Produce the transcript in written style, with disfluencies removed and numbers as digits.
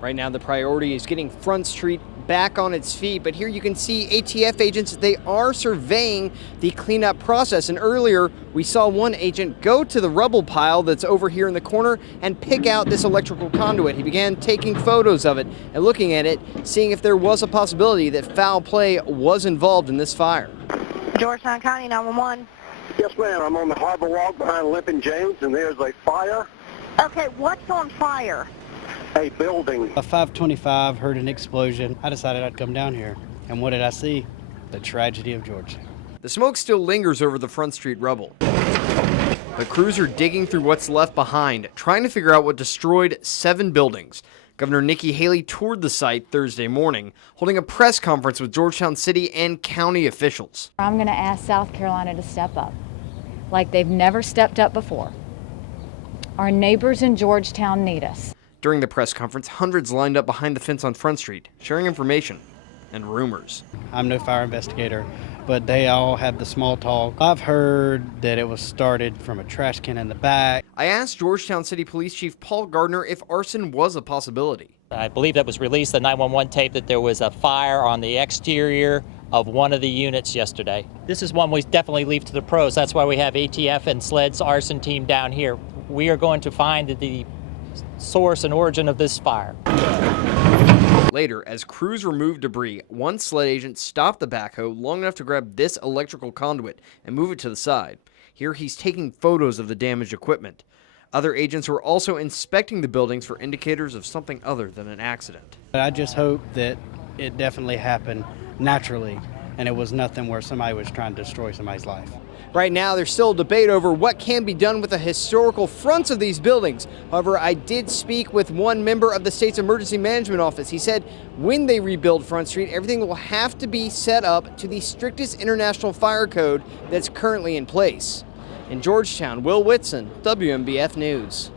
Right now, the priority is getting Front Street back on its feet, but here you can see ATF agents, they are surveying the cleanup process. And earlier, we saw one agent go to the rubble pile that's over here in the corner and pick out this electrical conduit. He began taking photos of it and looking at it, seeing if there was a possibility that foul play was involved in this fire. Georgetown County 911. Yes, ma'am. I'm on the Harbor Walk behind Lippin James, and there's a fire. Okay, what's on fire? A building. A 525 heard an explosion. I decided I'd come down here. And what did I see? The tragedy of Georgetown. The smoke still lingers over the Front Street rubble. The crews are digging through what's left behind, trying to figure out what destroyed 7 buildings. Governor Nikki Haley toured the site Thursday morning, holding a press conference with Georgetown City and county officials. I'm going to ask South Carolina to step up, like they've never stepped up before. Our neighbors in Georgetown need us. During the press conference, hundreds lined up behind the fence on Front Street, sharing information and rumors. I'm no fire investigator, but they all had the small talk. I've heard that it was started from a trash can in the back. I asked Georgetown City Police Chief Paul Gardner if arson was a possibility. I believe that was released, the 911 tape, that there was a fire on the exterior of one of the units yesterday. This is one we definitely leave to the pros. That's why we have ATF and SLED's arson team down here. We are going to find the source and origin of this fire. Later, as crews removed debris, one SLED agent stopped the backhoe long enough to grab this electrical conduit and move it to the side. Here he's taking photos of the damaged equipment. Other agents were also inspecting the buildings for indicators of something other than an accident. I just hope that it definitely happened naturally and it was nothing where somebody was trying to destroy somebody's life. Right now, there's still a debate over what can be done with the historical fronts of these buildings. However, I did speak with one member of the state's emergency management office. He said when they rebuild Front Street, everything will have to be set up to the strictest international fire code that's currently in place. In Georgetown, Will Whitson, WMBF News.